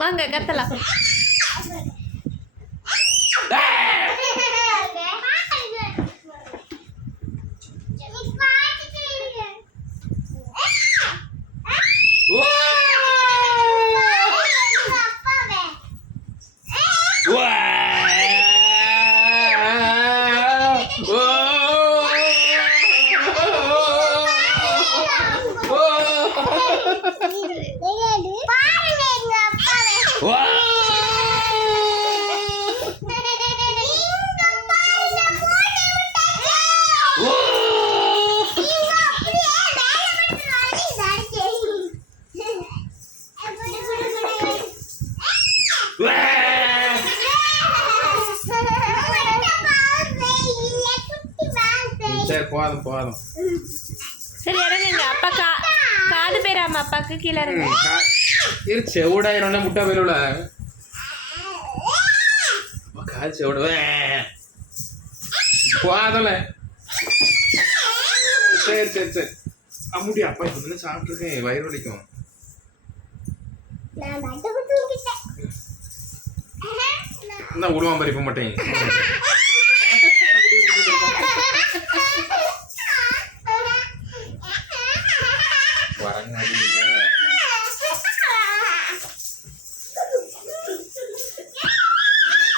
வாங்க கத்தலாம். சரி போதும் போதும். சரி இறங்குங்க. அப்பா காது பேராம அப்பாக்கு கீழே இறங்க. செவிடாயிரம் முட்டை பேருல காது செவிடுவேன் போதல. சரி சரி சரி அம்முடி அப்பா இப்ப சாப்பிட்டுருக்கேன், வயிறு வலிக்கும். நான் விடுவான் பறிப்ப மாட்டேன்.